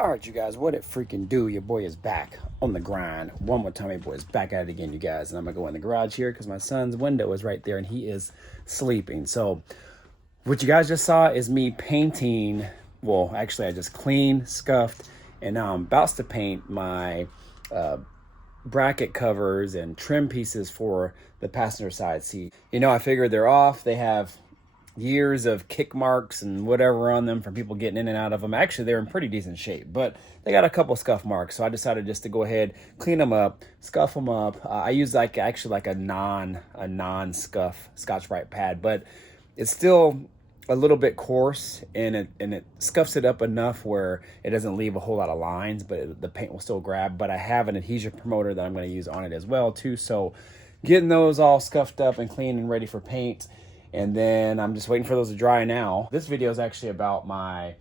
All right, you guys, what it freaking do? Your boy is back on the grind. One more time, your boy is back at it again, you guys. And I'm going to go in the garage here because my son's window is right there and he is sleeping. So what you guys just saw is me painting. Well, actually, I just cleaned, scuffed, and now I'm about to paint my bracket covers and trim pieces for the passenger side seat. You know, I figured they're off. They have years of kick marks and whatever on them from people getting in and out of them. Actually, they're in pretty decent shape, but they got a couple scuff marks. So I decided just to go ahead, clean them up, scuff them up. I use like a non-scuff Scotch-Brite pad, but it's still a little bit coarse, and it scuffs it up enough where it doesn't leave a whole lot of lines, but the paint will still grab. But I have an adhesion promoter that I'm going to use on it as well too. So getting those all scuffed up and clean and ready for paint. And then I'm just waiting for those to dry now. This video is actually about my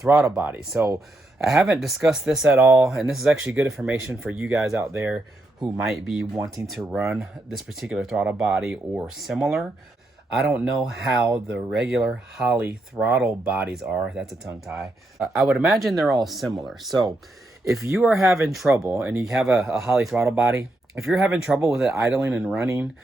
throttle body. So I haven't discussed this at all, and this is actually good information for you guys out there who might be wanting to run this particular throttle body or similar. I don't know how the regular Holley throttle bodies are. That's a tongue tie. I would imagine they're all similar. So if you are having trouble and you have a Holley throttle body, if you're having trouble with it idling and running,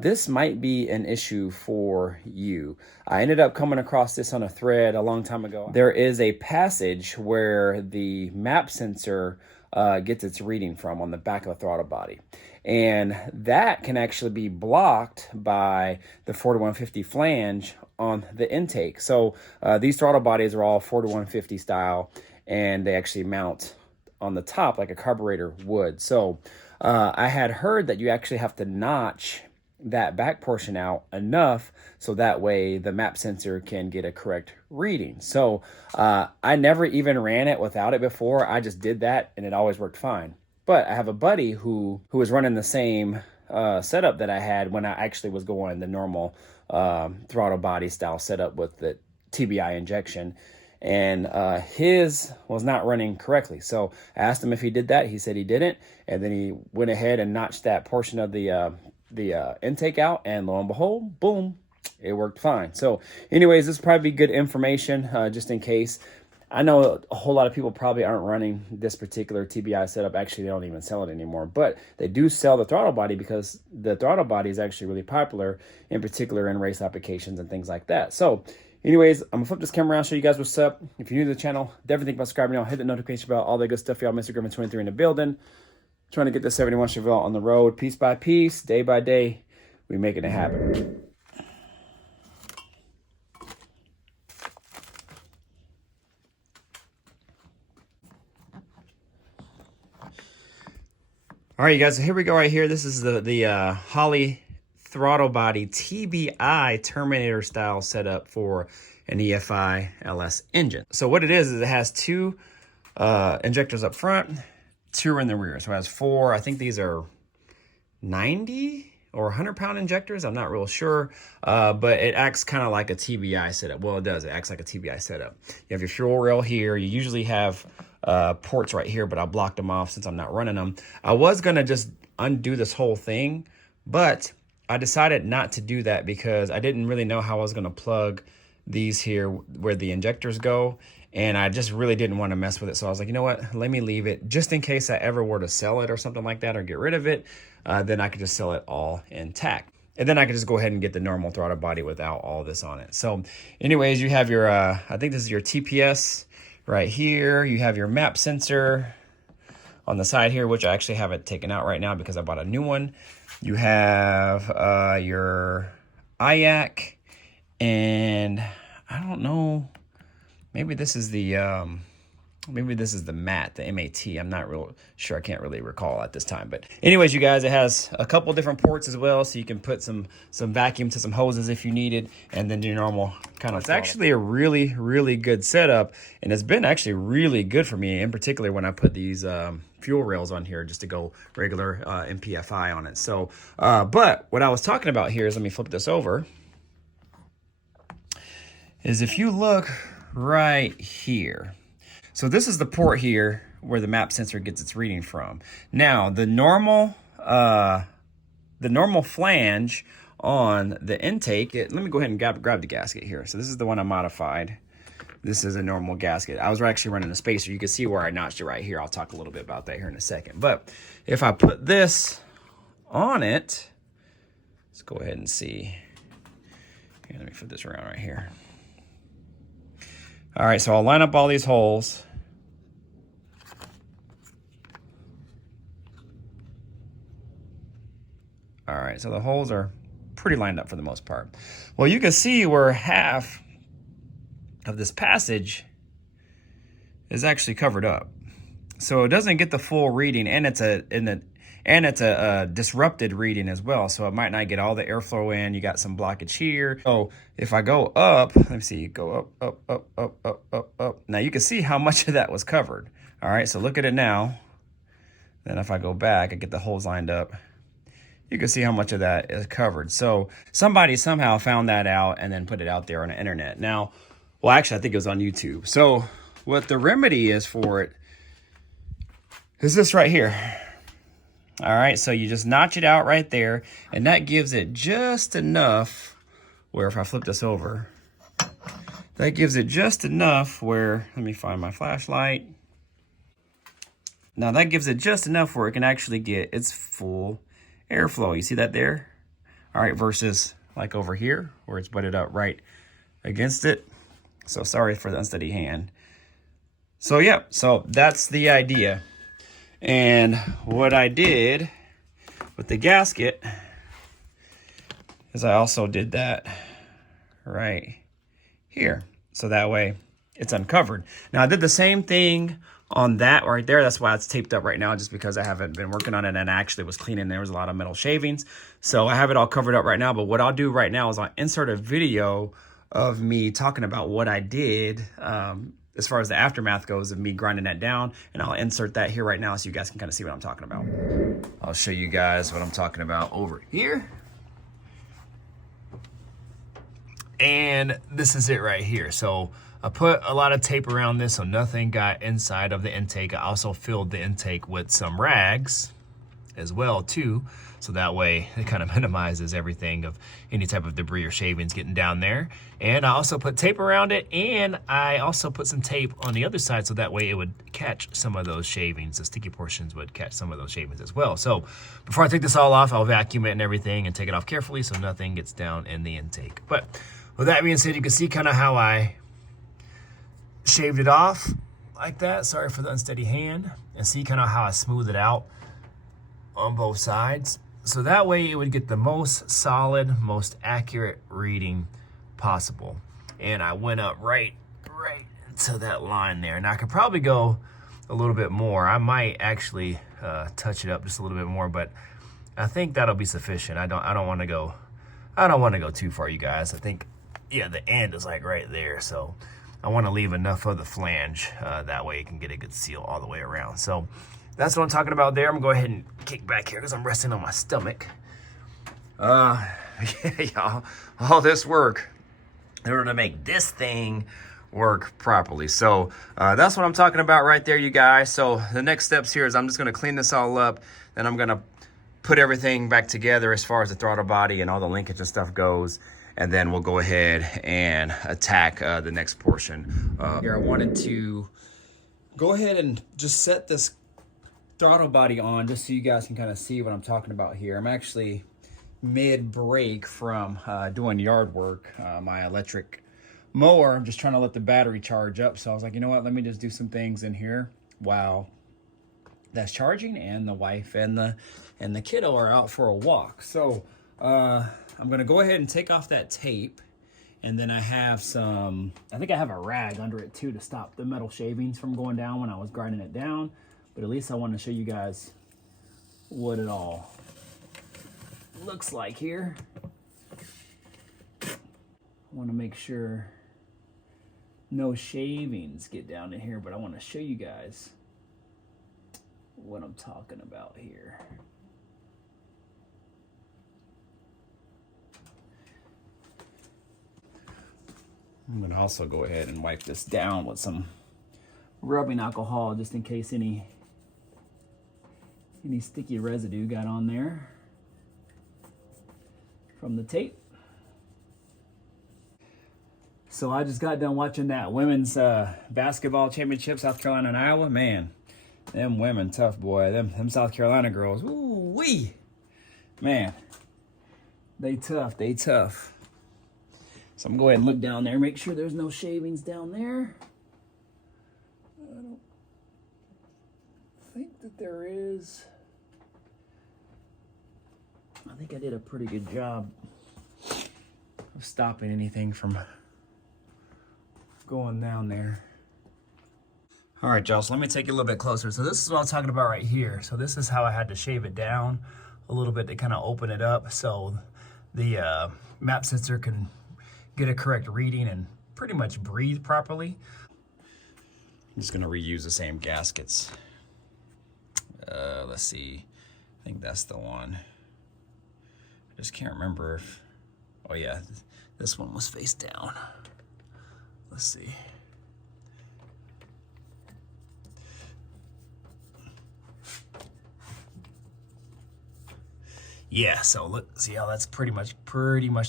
this might be an issue for you. I ended up coming across this on a thread a long time ago. There is a passage where the map sensor gets its reading from on the back of a throttle body. And that can actually be blocked by the 4150 flange on the intake. So these throttle bodies are all 4150 style, and they actually mount on the top like a carburetor would. So I had heard that you actually have to notch that back portion out enough so that way the map sensor can get a correct reading. So I never even ran it without it before. I just did that and it always worked fine. But I have a buddy who was running the same setup that I had when I actually was going the normal throttle body style setup with the TBI injection, and his was not running correctly. So I asked him if he did that. He said he didn't, and then he went ahead and notched that portion of the intake out, and lo and behold, boom, it worked fine. So anyways, this will probably be good information just in case. I know a whole lot of people probably aren't running this particular TBI setup. Actually, they don't even sell it anymore, but they do sell the throttle body because the throttle body is actually really popular, in particular in race applications and things like that. So anyways, I'm gonna flip this camera around, show you guys what's up. If you're new to the channel, definitely think about subscribing now, hit the notification bell, all that good stuff, y'all. Mr. Griffin 23 in the building. Trying to get the 71 Chevelle on the road, piece by piece, day by day. We're making it happen. All right, you guys, so here we go right here. This is the Holley throttle body TBI Terminator style setup for an EFI LS engine. So what it is it has two injectors up front, two in the rear. So it has four. I think these are 90 or 100-pound injectors. I'm not real sure, but it acts kind of like a TBI setup. Well, it does. It acts like a TBI setup. You have your fuel rail here. You usually have ports right here, but I blocked them off since I'm not running them. I was going to just undo this whole thing, but I decided not to do that because I didn't really know how I was going to plug these here where the injectors go. And I just really didn't want to mess with it. So I was like, you know what, let me leave it just in case I ever were to sell it or something like that or get rid of it. Then I could just sell it all intact. And then I could just go ahead and get the normal throttle body without all this on it. So anyways, you have your, I think this is your TPS right here. You have your map sensor on the side here, which I actually have it taken out right now because I bought a new one. You have your IAC, and I don't know, maybe this is the MAT, the MAT. I'm not real sure. I can't really recall at this time. But anyways, you guys, it has a couple different ports as well, so you can put some vacuum to some hoses if you needed, and then do your normal kind of. It's actually a really, really good setup, and it's been actually really good for me, in particular when I put these fuel rails on here just to go regular MPFI on it. So, but what I was talking about here is, let me flip this over, is if you look right here. So this is the port here where the map sensor gets its reading from. Now, the normal flange on the intake, let me go ahead and grab the gasket here. So this is the one I modified. This is a normal gasket. I was actually running a spacer. You can see where I notched it right here. I'll talk a little bit about that here in a second. But if I put this on it, let's go ahead and see. Here, let me flip this around right here. All right, so I'll line up all these holes. All right, so the holes are pretty lined up for the most part. Well, you can see where half of this passage is actually covered up. So it doesn't get the full reading, and it's a disrupted reading as well. So it might not get all the airflow in. You got some blockage here. So if I go up, let me see, go up. Now you can see how much of that was covered. All right, so look at it now. Then if I go back, I get the holes lined up. You can see how much of that is covered. So somebody somehow found that out and then put it out there on the internet. Now, well, actually, I think it was on YouTube. So what the remedy is for it is this right here. All right, so you just notch it out right there, and that gives it just enough where if I flip this over, that gives it just enough where, let me find my flashlight. Now that gives it just enough where it can actually get its full airflow. You see that there? All right, versus like over here where it's butted up right against it. So sorry for the unsteady hand. So yeah, so that's the idea. And what I did with the gasket is I also did that right here. So that way it's uncovered. Now I did the same thing on that right there. That's why it's taped up right now, just because I haven't been working on it and I actually was cleaning. There was a lot of metal shavings. So I have it all covered up right now. But what I'll do right now is I'll insert a video of me talking about what I did as far as the aftermath goes of me grinding that down. And I'll insert that here right now so you guys can kind of see what I'm talking about. I'll show you guys what I'm talking about over here. And this is it right here. So I put a lot of tape around this so nothing got inside of the intake. I also filled the intake with some rags as well too. So that way it kind of minimizes everything of any type of debris or shavings getting down there. And I also put tape around it, and I also put some tape on the other side so that way it would catch some of those shavings. The sticky portions would catch some of those shavings as well. So before I take this all off, I'll vacuum it and everything and take it off carefully so nothing gets down in the intake. But with that being said, you can see kind of how I shaved it off like that. Sorry for the unsteady hand. And see kind of how I smooth it out on both sides. So that way it would get the most solid, most accurate reading possible. And I went up right to that line there. And I could probably go a little bit more. I might actually touch it up just a little bit more, but I think that'll be sufficient. I don't want to go too far, you guys. I think, yeah, the end is like right there. So I want to leave enough of the flange. That way it can get a good seal all the way around. So that's what I'm talking about there. I'm gonna go ahead and kick back here because I'm resting on my stomach. Yeah, y'all, all this work in order to make this thing work properly. So that's what I'm talking about right there, you guys. So the next steps here is I'm just gonna clean this all up, then I'm gonna put everything back together as far as the throttle body and all the linkage and stuff goes. And then we'll go ahead and attack the next portion. Here, I wanted to go ahead and just set this throttle body on just so you guys can kind of see what I'm talking about here. I'm actually mid-break from doing yard work. My electric mower, I'm just trying to let the battery charge up. So I was like, you know what, let me just do some things in here while that's charging and the wife and the kiddo are out for a walk. So I'm gonna go ahead and take off that tape, and then I have some, I think I have a rag under it too to stop the metal shavings from going down when I was grinding it down. But at least I want to show you guys what it all looks like here. I want to make sure no shavings get down in here, but I want to show you guys what I'm talking about here. I'm going to also go ahead and wipe this down with some rubbing alcohol just in case any sticky residue got on there from the tape. So I just got done watching that women's basketball championship, South Carolina and Iowa. Man, them women tough, boy. Them South Carolina girls, ooh wee, man, they tough, they tough. So I'm gonna go ahead and look down there, make sure there's no shavings down there. I don't think that there is. I think I did a pretty good job of stopping anything from going down there. All right, y'all, so let me take you a little bit closer. So this is what I'm talking about right here. So this is how I had to shave it down a little bit to kind of open it up so the map sensor can get a correct reading and pretty much breathe properly. I'm just gonna reuse the same gaskets. Let's see, I think that's the one. I just can't remember if, oh yeah, this one was face down. Let's see. Yeah, so look, see how that's pretty much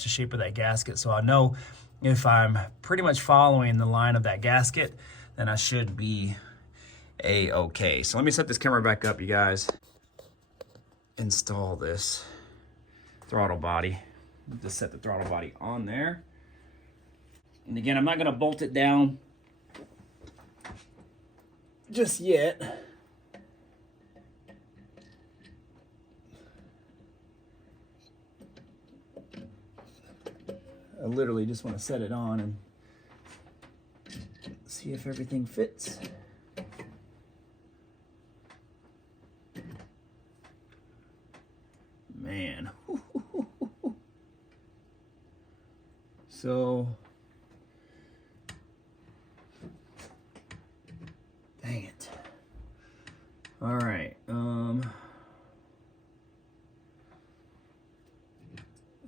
the shape of that gasket. So I know if I'm pretty much following the line of that gasket, then I should be a-okay. So let me set this camera back up, you guys. Install this throttle body. Just set the throttle body on there. And again, I'm not gonna bolt it down just yet. I literally just want to set it on and see if everything fits. Man. So, dang it. All right.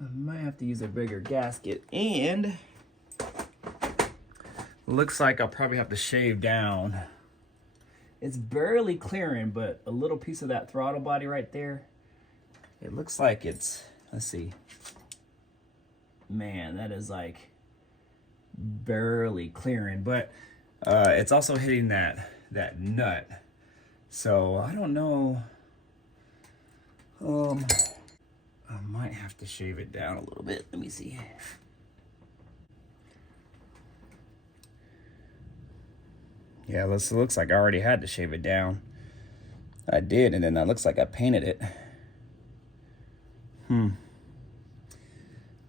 I might have to use a bigger gasket, and looks like I'll probably have to shave down. It's barely clearing, but a little piece of that throttle body right there, it looks like it's, let's see. Man, that is like barely clearing, but it's also hitting that nut. So I don't know. I might have to shave it down a little bit. Let me see. Yeah, this looks like I already had to shave it down. I did, and then that looks like I painted it.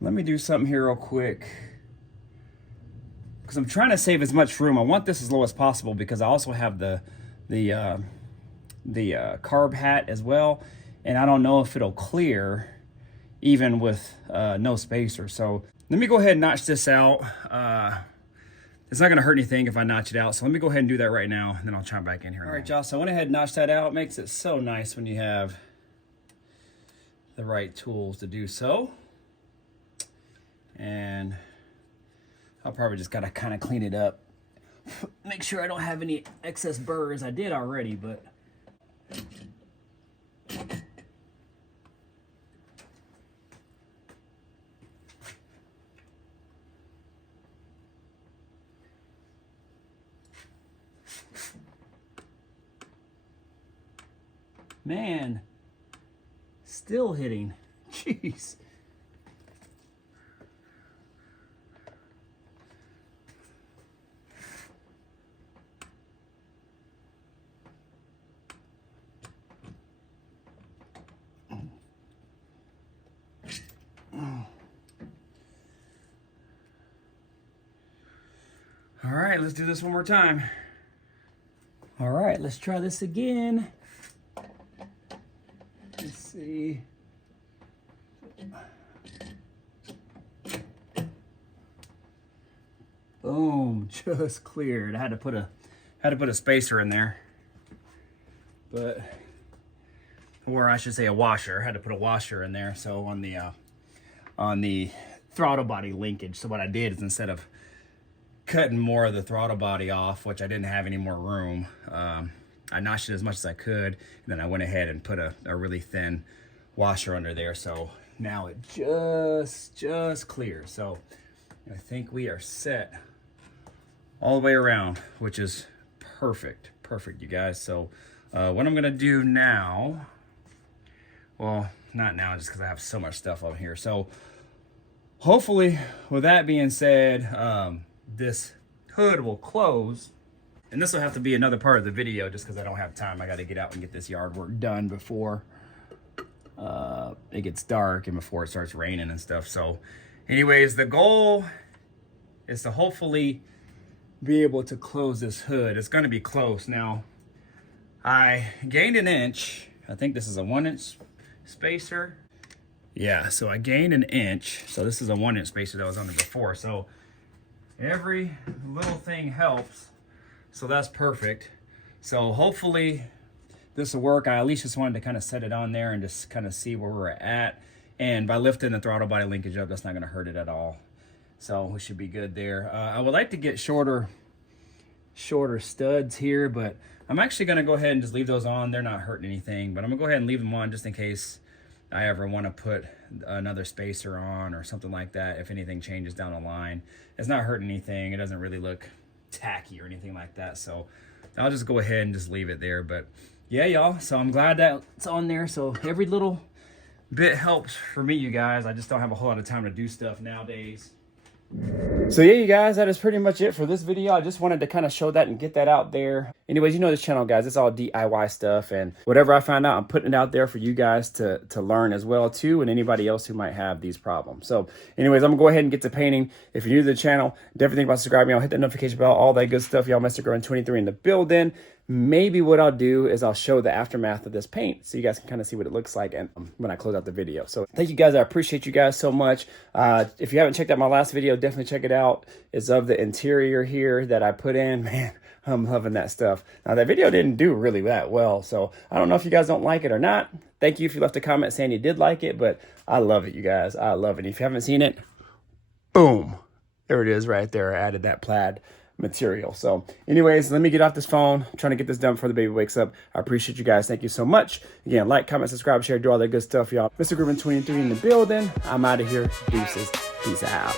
Let me do something here real quick, because I'm trying to save as much room. I want this as low as possible because I also have the carb hat as well, and I don't know if it'll clear even with no spacer. So let me go ahead and notch this out. It's not gonna hurt anything if I notch it out. So let me go ahead and do that right now, and then I'll chime back in here. All right, y'all, so I went ahead and notched that out. It makes it so nice when you have the right tools to do so. And I'll probably just gotta kind of clean it up. Make sure I don't have any excess burrs. I did already, but. Man, still hitting. Jeez. All right, let's do this one more time. All right, let's try this again. Let's see. Boom, just cleared. I had to put a spacer in there, but, or I should say a washer. I had to put a washer in there. So on the throttle body linkage. So what I did is, instead of cutting more of the throttle body off, which I didn't have any more room, I notched it as much as I could, and then I went ahead and put a really thin washer under there. So now it just clears. So I think we are set all the way around, which is perfect, you guys. So what I'm gonna do now, well, not now just because I have so much stuff on here. So hopefully, with that being said, this hood will close. And this will have to be another part of the video just because I don't have time. I got to get out and get this yard work done before it gets dark and before it starts raining and stuff. So anyways, the goal is to hopefully be able to close this hood. It's going to be close. Now, I gained an inch. I think this is a 1-inch spacer. Yeah, so I gained an inch. So this is a 1-inch spacer that was on there before. So every little thing helps. So that's perfect. So hopefully this will work. I at least just wanted to kind of set it on there and just kind of see where we're at. And by lifting the throttle body linkage up, that's not going to hurt it at all. So we should be good there. I would like to get shorter studs here, but I'm actually going to go ahead and just leave those on. They're not hurting anything, but I'm going to go ahead and leave them on just in case I ever want to put another spacer on or something like that. If anything changes down the line, it's not hurting anything. It doesn't really look tacky or anything like that, so I'll just go ahead and just leave it there. But yeah, y'all, so I'm glad that it's on there. So every little bit helps for me, you guys. I just don't have a whole lot of time to do stuff nowadays. So yeah, you guys, that is pretty much it for this video. I just wanted to kind of show that and get that out there. Anyways, you know this channel, guys, it's all DIY stuff, and whatever I find out, I'm putting it out there for you guys to learn as well too, and anybody else who might have these problems. So anyways, I'm gonna go ahead and get to painting. If you're new to the channel, definitely think about subscribing. I'll hit the notification bell, all that good stuff. Y'all, Mr. Growing 23 in the building. Maybe what I'll do is I'll show the aftermath of this paint so you guys can kind of see what it looks like and when I close out the video. So thank you guys. I appreciate you guys so much. If you haven't checked out my last video, definitely check it out. It's of the interior here that I put in. Man, I'm loving that stuff. Now that video didn't do really that well, so I don't know if you guys don't like it or not. Thank you if you left a comment saying you did like it, but I love it, you guys. I love it. If you haven't seen it, boom, there it is right there. I added that plaid material. So anyways, let me get off this phone. I'm trying to get this done before the baby wakes up. I appreciate you guys. Thank you so much. Again, like, comment, subscribe, share, do all that good stuff, y'all. Mr. Groovin 23 in the building. I'm out of here. Deuces. Peace out.